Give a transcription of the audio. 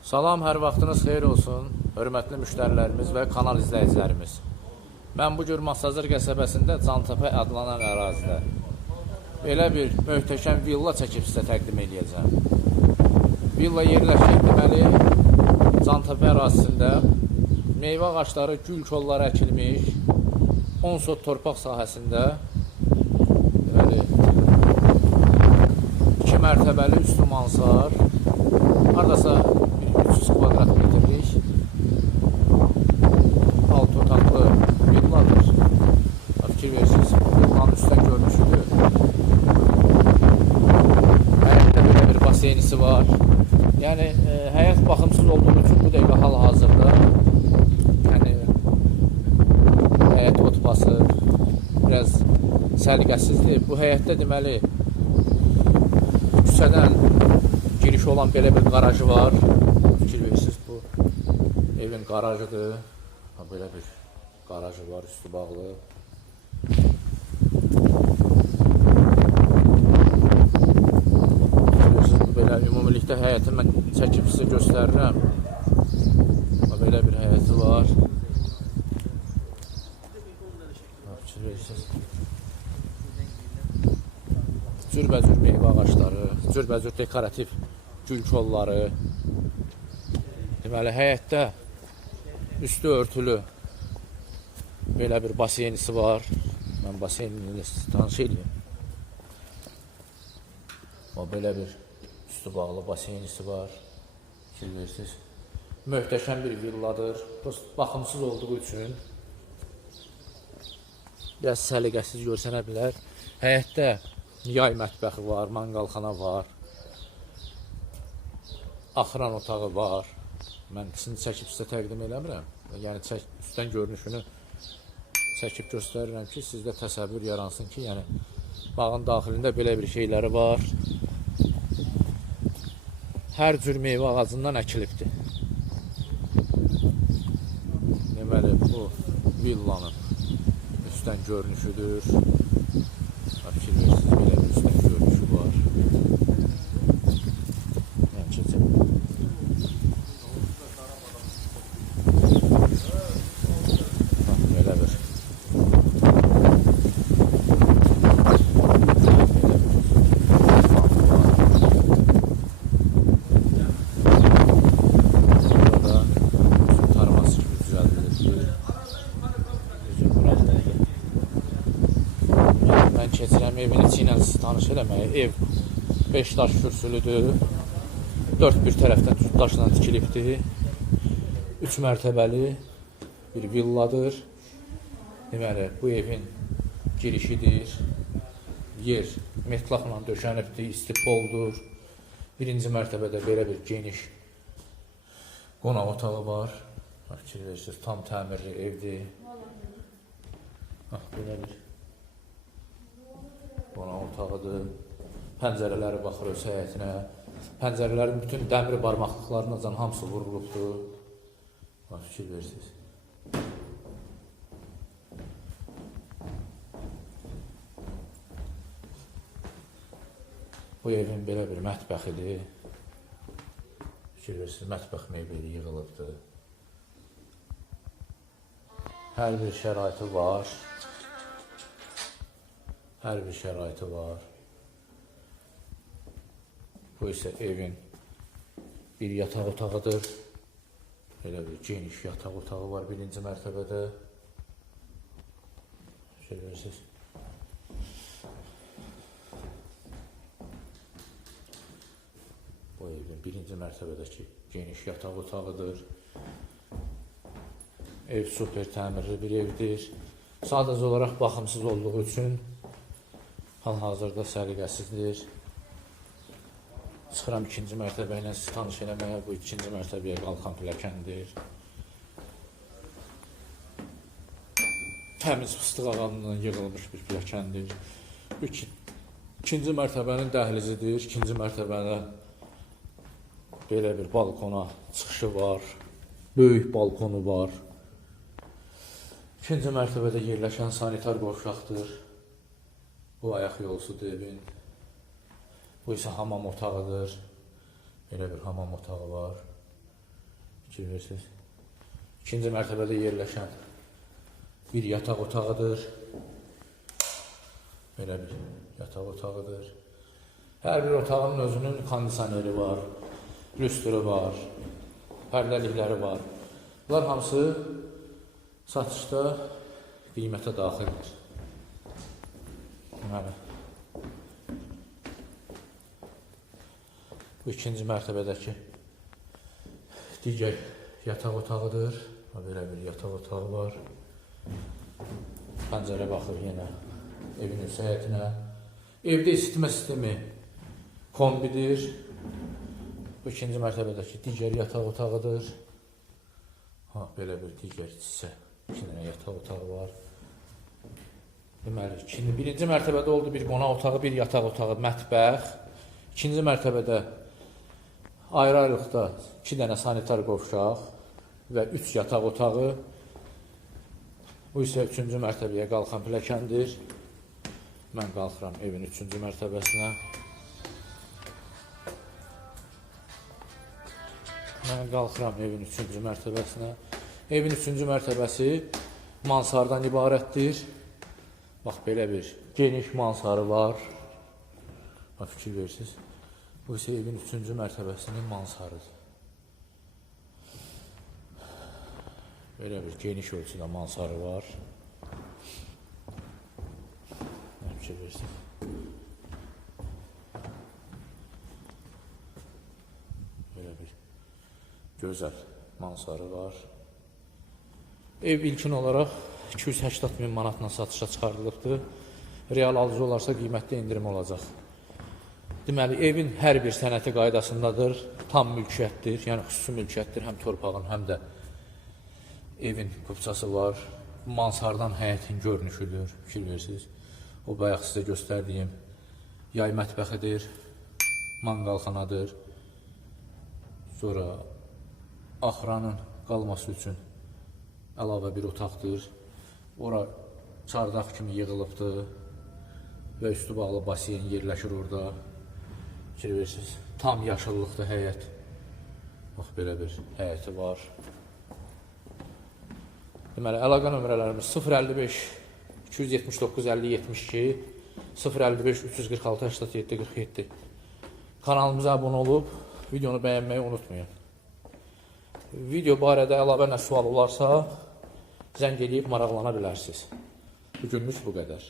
Salam, hər vaxtınız xeyir olsun, hörmətli müştərilərimiz və kanal izləyicilərimiz. Mən bu gün Masazır qəsəbəsində Cantəpə adlanan ərazidə belə bir möhtəşəm villa çəkib sizə təqdim edəcəm. Villa yerləşir deməli Cantəpə ərazisində meyvə ağacları, gül kolları əkilmiş 10 sot torpaq sahəsində deməli 2 mərtəbəli üstü mansar hardasa bir 300 kvadrat metrlik alt otaqlı villadır. Fikir verirsiniz, villanın üstten görünüşüdür. Həyətdə belə bir baseynisi var. Yəni e, həyət baxımsız olduğu üçün bu dəqiqə hal-hazırda yəni həyət ot basır, biraz səliqəsizdir. Bu həyətdə deməli küçədən giriş olan belə bir qarajı var. Bu evin qarajıdır. Ha, belə bir qarajı var, üstü bağlı. Belə ümumilikdə həyəti mən çəkib sizə göstərirəm. Ha, Belə bir həyəti var. Fikir verirsiniz. Cürbəcür meyvə ağacları, cürbəcür dekorativ gül kolları. Deməli həyətdə üstü örtülü belə bir baseynisi var. Mən baseynini tanış edeyim. O belə bir üstü bağlı baseynisi var. Fikir verirsiniz. Möhtəşəm bir villadır. Prost baxımsız olduğu üçün biraz səliqəsiz görsənə bilər. Həyətdə yay mətbəxi var, manqalxana var. Axıran otağı var. Mən ikisini çəkib sizə təqdim eləmirəm. Yəni çək, üstdən görünüşünü çəkib göstərirəm ki, sizdə təsəvvür yaransın ki, yəni bağın daxilində belə bir şeyləri var. Hər cür meyvə ağacından əkilibdir. Deməli bu villanın üstdən görünüşüdür. Bax, Fikir verirsiniz, belə bir üstdən görünüşü var. Yəni keçək. Bax, belə bir. Burada üzüm tarması kimi düzəldilir. Üzüm buraxılır. Yəni mən keçirəm evin tanış eləməyə. Ev 5 daş kürsülüdür. 4 bir tərəfdən daşla tikilibdir. 3 mərtəbəli bir villadır. Deməli, bu evin girişidir. Yer metlaqla döşənibdir, istipoldur. Birinci mərtəbədə belə bir geniş qonaq otağı var. Fikir tam təmirli evdir. Bax, belə bir qonaq otağıdır. Pəncərələri baxır öz həyətinə. Pəncərələrin bütün dəmir barmaqlıqlarına hamısı vurulubdur. Bax, fikir verirsiniz. Bu evin belə bir mətbəxidir. Fikir verirsiniz, mətbəx mebeli yığılıbdır. Hər bir şəraiti var. Hər bir şəraiti var. Bu isə evin bir yataq otağıdır. Elə bir geniş yataq otağı var birinci mərtəbədə. Görürsünüz. Bu evin birinci mərtəbədəki geniş yataq otağıdır. Ev super təmirli bir evdir. Sadəcə olaraq baxımsız olduğu üçün hal-hazırda səliqəsizdir. Çıxıram ikinci mərtəbə ilə sizi tanış eləməyə. Bu ikinci mərtəbəyə qalxan pilləkəndir. Təmiz fıstıq ağacından yığılmış bir pilləkəndir. İki, ikinci mərtəbənin dəhlizidir. İkinci mərtəbədə belə bir balkona çıxışı var. Böyük balkonu var. İkinci mərtəbədə yerləşən sanitar qovşaqdır. Bu ayaq yolusudur evin. Bu isə hamam otağıdır. Belə bir hamam otağı var. Bilirsiniz. İkinci mərtəbədə yerləşən bir yataq otağıdır. Belə bir yataq otağıdır. Hər bir otağın özünün kondisioneri var, lüstrü var, pərdəlikləri var. Bunlar hamısı satışda qiymətə daxildir. Deməli, bu ikinci mərtəbədəki digər yataq otağıdır. Belə bir yataq otağı var. Pəncərə baxır yenə evin öz həyətinə. Evdə sistemi kombidir. Bu ikinci mərtəbədəki digər yataq otağıdır. Ha, belə bir digər hissə. İki dənə yataq otağı var. Deməli, ikinci, birinci mərtəbədə oldu bir qonaq otağı, bir yataq otağı, mətbəx. İkinci mərtəbədə ayrı-ayrılıqda iki dənə sanitar qovşaq və üç yataq otağı. Bu isə üçüncü mərtəbəyə qalxan pilləkəndir. Mən qalxıram evin üçüncü mərtəbəsinə. Mən qalxıram evin üçüncü mərtəbəsinə. Evin üçüncü mərtəbəsi mansardan ibarətdir. Bax belə bir geniş mansarı var. Bax fikir verirsiniz. Bu isə evin üçüncü mərtəbəsinin mansarıdır. Belə bir geniş ölçüdə mansarı var. Nə fikir verirsiniz? Belə bir gözəl mansarı var. Ev ilkin olaraq 280 min manatla satışa çıxarılıbdır. Real alıcı olarsa qiymətdə indirim olacaq. Deməli, evin hər bir sənəti qaydasındadır. Tam mülkiyyətdir, yəni xüsusi mülkiyyətdir həm torpağın, həm də evin kupçası var. Mansardan həyətin görünüşüdür. Fikir verirsiniz. O bayaq sizə göstərdiyim yay mətbəxidir, manqalxanadır. Sonra axranın qalması üçün əlavə bir otaqdır. Ora çardaq kimi yığılıbdır və üstü bağlı baseyn yerləşir orada. Fikir. Tam yaşıllıqda həyət. Bax belə bir həyəti var. Deməli, əlaqə nömrələrimiz 055 279 50 72 055 346 87 47. Kanalımıza abunə olub videonu bəyənməyi unutmayın. Video barədə əlavə nə sual olarsa zəng edib maraqlana bilərsiniz. Bugünlük bu qədər.